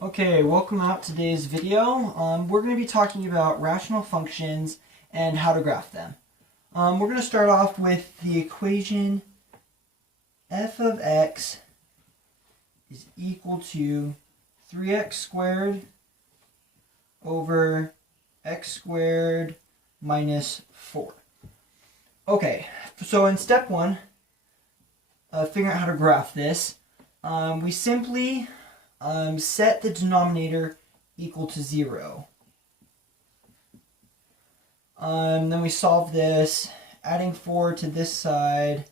Okay, welcome out to today's video. We're going to be talking about rational functions and how to graph them. We're going to start off with the equation f of x is equal to 3x squared over x squared minus 4. Okay, so in step one, figuring out how to graph this, we simply set the denominator equal to 0. Then we solve this, adding 4 to this side,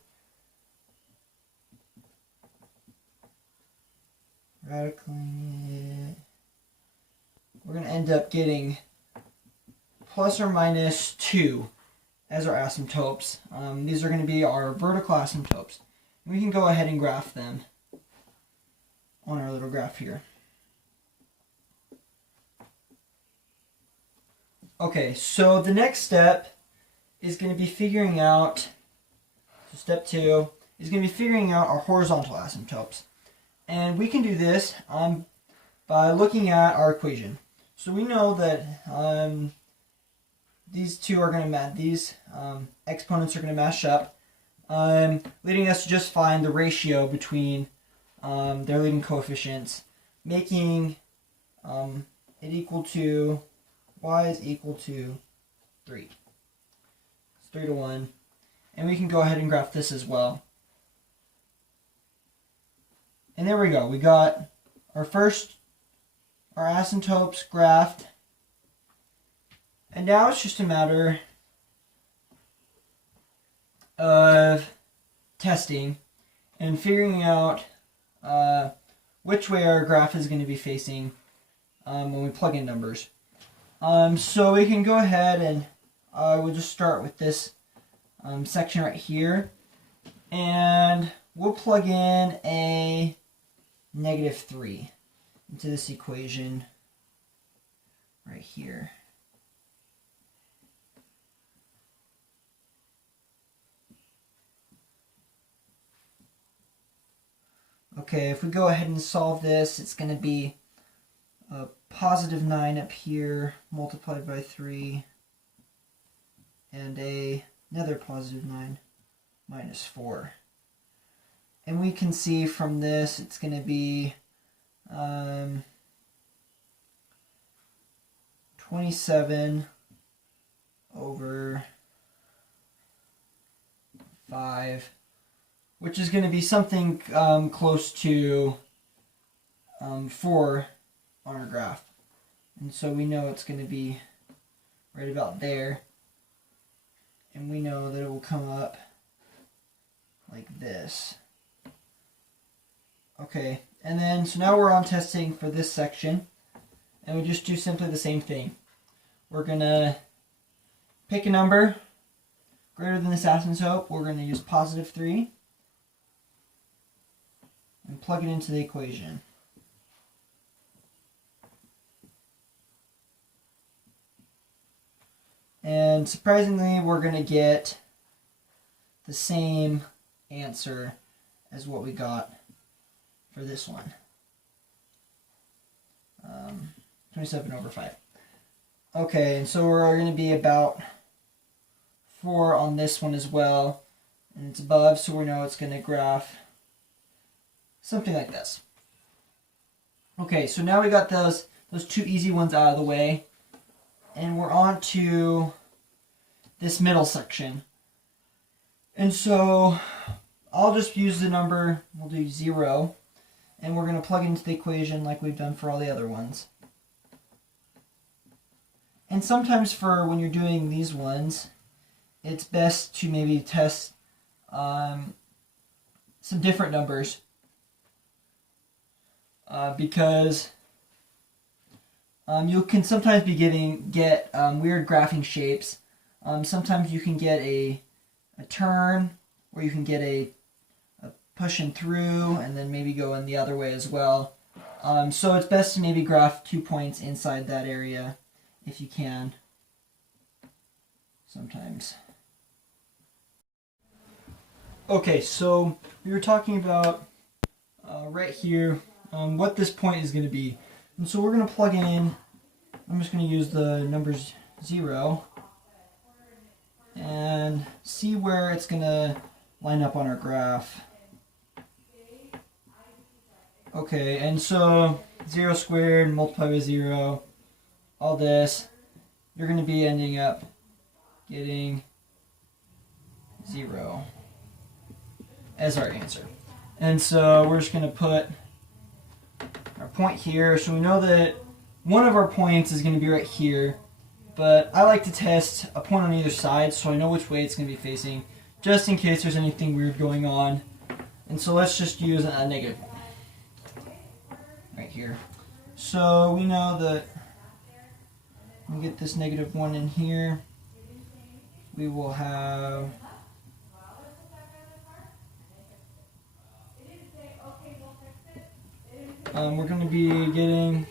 radicaling it. We're going to end up getting plus or minus 2 as our asymptotes. These are going to be our vertical asymptotes. We can go ahead and graph them on our little graph here. Okay, so the next step is going to be figuring out, so step 2 is going to be figuring out our horizontal asymptotes. And we can do this by looking at our equation. So we know that these two are going to match, these exponents are going to match up, leading us to just find the ratio between their leading coefficients, making it equal to, y is equal to 3. It's 3 to 1. And we can go ahead and graph this as well. And there we go. We got our asymptotes graphed. And now it's just a matter of testing and figuring out which way our graph is going to be facing when we plug in numbers. So we can go ahead and we'll just start with this section right here, and we'll plug in a -3 into this equation right here. Okay, if we go ahead and solve this, it's going to be a positive 9 up here multiplied by 3 and another positive 9 minus 4. And we can see from this it's going to be 27 over 5, which is going to be something close to 4 on our graph. And so we know it's going to be right about there. And we know that it will come up like this. Okay, and then so now we're on testing for this section. And we just do simply the same thing. We're going to pick a number greater than this asymptote. We're going to use positive 3 and plug it into the equation. And surprisingly, we're going to get the same answer as what we got for this one. 27 over 5. Okay, and so we're going to be about 4 on this one as well. And it's above, so we know it's going to graph something like this. Okay, so now we got those two easy ones out of the way. And we're on to this middle section. And so I'll just use the number, we'll do 0, and we're going to plug into the equation like we've done for all the other ones. And sometimes for when you're doing these ones, it's best to maybe test some different numbers because you can sometimes be get weird graphing shapes. Sometimes you can get a turn, or you can get a pushing through, and then maybe go in the other way as well. So it's best to maybe graph 2 points inside that area if you can. Sometimes. Okay, so we were talking about right here what this point is going to be. And so we're going to plug in, I'm just going to use the numbers 0 and see where it's going to line up on our graph. Okay, and so 0 squared multiplied by 0, all this, you're going to be ending up getting 0 as our answer. And so we're just going to put our point here. So we know that one of our points is going to be right here, but I like to test a point on either side so I know which way it's going to be facing, just in case there's anything weird going on. And so let's just use a negative one right here. So we know that we get this negative 1 in here. We will have we're going to be getting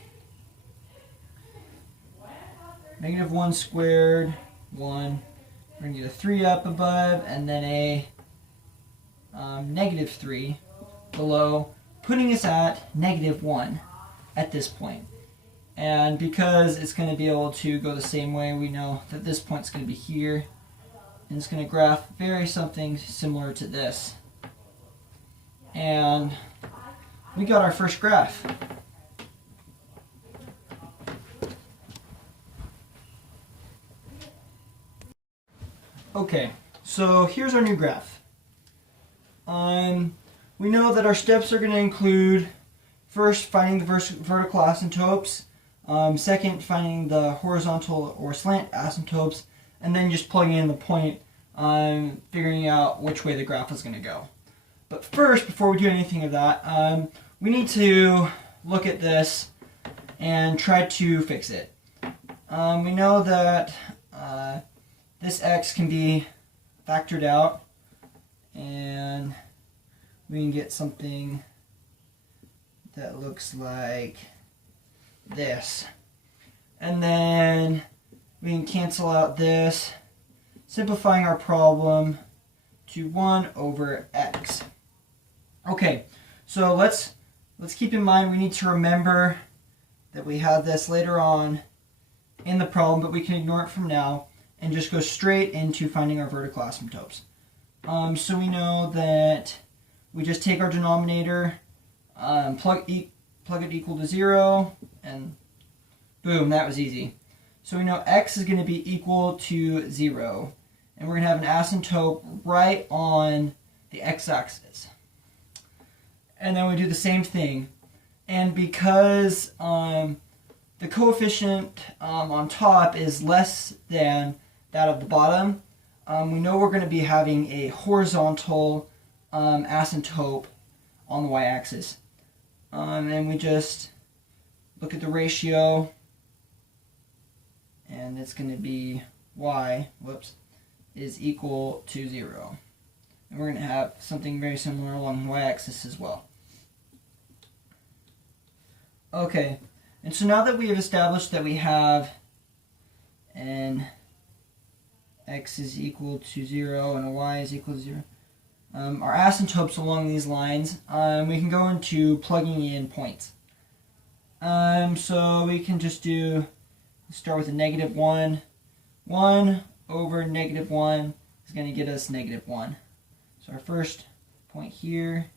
negative 1 squared, 1. We're going to get a 3 up above, and then a negative 3 below, putting us at negative 1 at this point. And because it's going to be able to go the same way, we know that this point's going to be here, and it's going to graph very something similar to this. And we got our first graph. Okay, so here's our new graph. We know that our steps are going to include first finding the vertical asymptotes, second finding the horizontal or slant asymptotes, and then just plugging in the point, figuring out which way the graph is going to go. But first, before we do anything of that, we need to look at this and try to fix it. We know that this x can be factored out, and we can get something that looks like this. And then we can cancel out this, simplifying our problem to 1 over x. Okay, so let's keep in mind we need to remember that we have this later on in the problem, but we can ignore it from now and just go straight into finding our vertical asymptotes. So we know that we just take our denominator, plug it equal to 0, and boom, that was easy. So we know x is going to be equal to 0, and we're going to have an asymptote right on the x-axis. And then we do the same thing. And because the coefficient on top is less than that of the bottom, we know we're going to be having a horizontal asymptote on the y-axis. And we just look at the ratio, and it's going to be y, is equal to 0. And we're going to have something very similar along the y-axis as well. Okay, and so now that we have established that we have an x is equal to 0 and a y is equal to 0, our asymptotes along these lines, we can go into plugging in points. So we can just start with a negative 1. 1 over negative 1 is going to get us negative 1. So our first point here,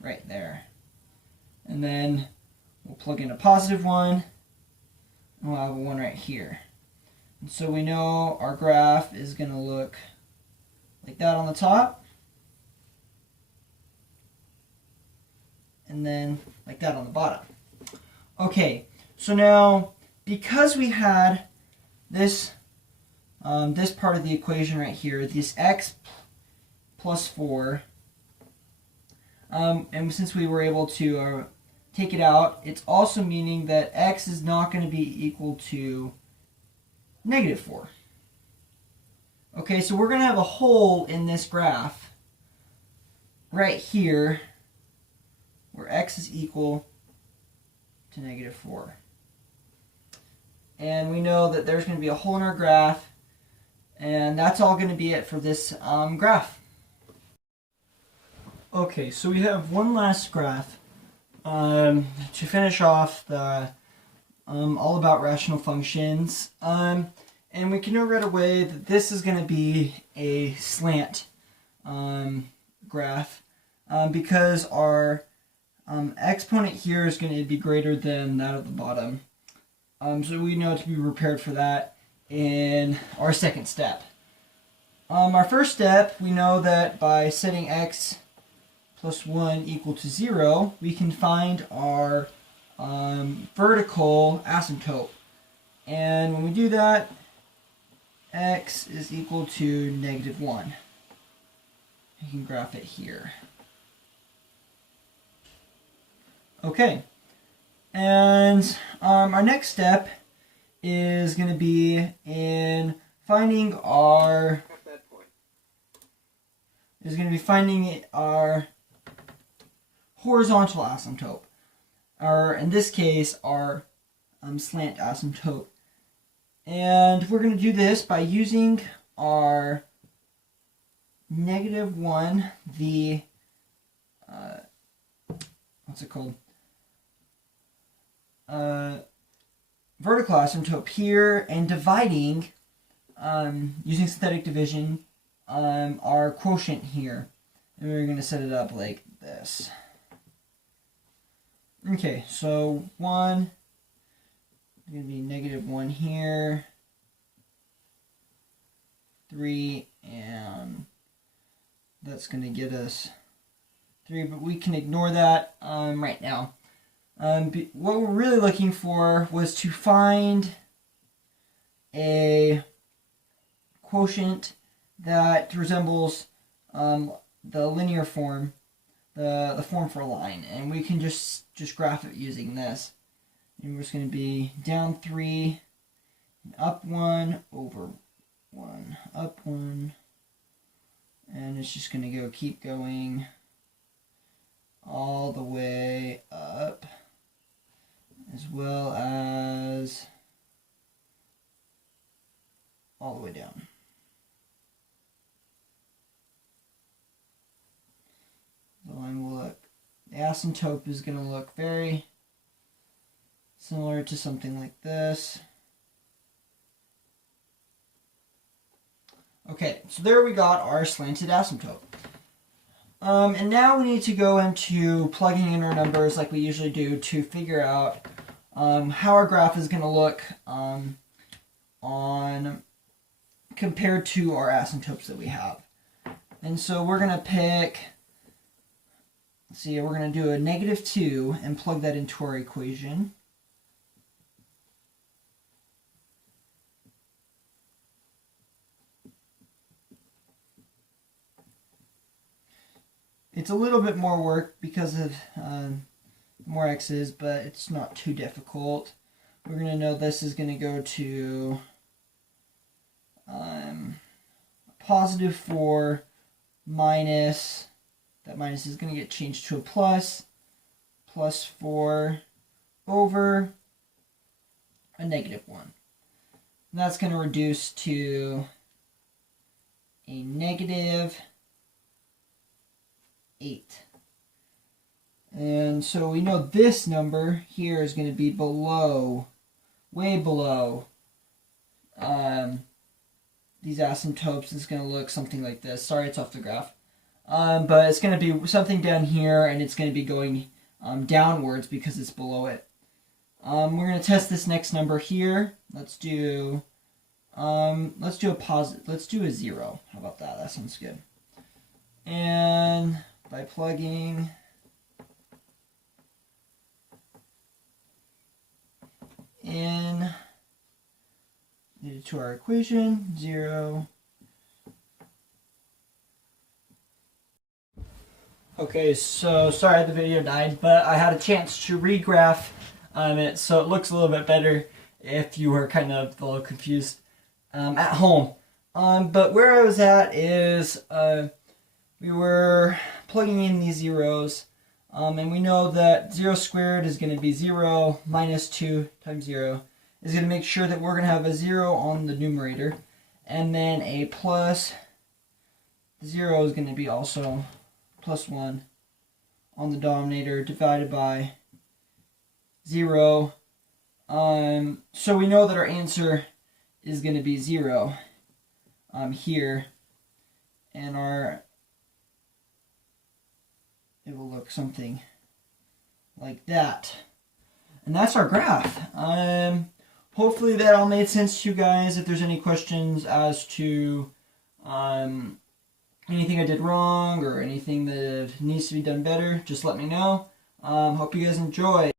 right there. And then we'll plug in a positive 1, and we'll have a 1 right here. And so we know our graph is going to look like that on the top, and then like that on the bottom. Okay, so now because we had this this part of the equation right here, this x plus 4, and since we were able to take it out, it's also meaning that x is not going to be equal to negative 4. Okay, so we're going to have a hole in this graph right here where x is equal to negative 4. And we know that there's going to be a hole in our graph, and that's all going to be it for this graph. Okay, so we have one last graph to finish off the all about rational functions, and we can know right away that this is going to be a slant graph because our exponent here is going to be greater than that at the bottom. So we know to be prepared for that in our second step. Our first step, we know that by setting x plus 1 equal to 0, we can find our vertical asymptote. And when we do that, x is equal to -1. You can graph it here. Okay, and our next step is going to be in finding our horizontal asymptote, or in this case, our slant asymptote. And we're going to do this by using our -1, the what's it called? Vertical asymptote here, and dividing using synthetic division our quotient here, and we're going to set it up like this. Okay, so 1 is going to be -1 here, 3, and that's going to get us 3, but we can ignore that right now. What we're really looking for was to find a quotient that resembles the linear form, the form for a line, and we can just graph it using this. And we're just going to be down 3, up 1, over 1, up 1, and it's just going to keep going all the way up, as well as all the way down. The line will look, the asymptote is going to look very similar to something like this. Okay, so there we got our slanted asymptote. And now we need to go into plugging in our numbers like we usually do to figure out how our graph is going to look compared to our asymptotes that we have. And so we're going to pick, let's see, we're going to do a -2 and plug that into our equation. It's a little bit more work because of more x's, but it's not too difficult. We're going to know this is going to go to +4 minus, that minus is going to get changed to a plus, +4 over a -1. And that's going to reduce to a -8. And so we know this number here is going to be below, way below these asymptotes. It's going to look something like this. Sorry, it's off the graph. But it's going to be something down here, and it's going to be going downwards because it's below it. We're going to test this next number here. Let's do a 0. How about that? That sounds good. And by plugging in to our equation, 0. Okay, so sorry the video died, but I had a chance to regraph it so it looks a little bit better if you were kind of a little confused at home. But where I was at is we were plugging in these zeros, and we know that 0 squared is going to be 0 minus 2 times 0 is going to make sure that we're going to have a 0 on the numerator, and then a plus 0 is going to be also +1 on the denominator divided by 0. So we know that our answer is going to be 0 here, and it will look something like that. And that's our graph. Hopefully that all made sense to you guys. If there's any questions as to anything I did wrong or anything that needs to be done better, just let me know. Hope you guys enjoy.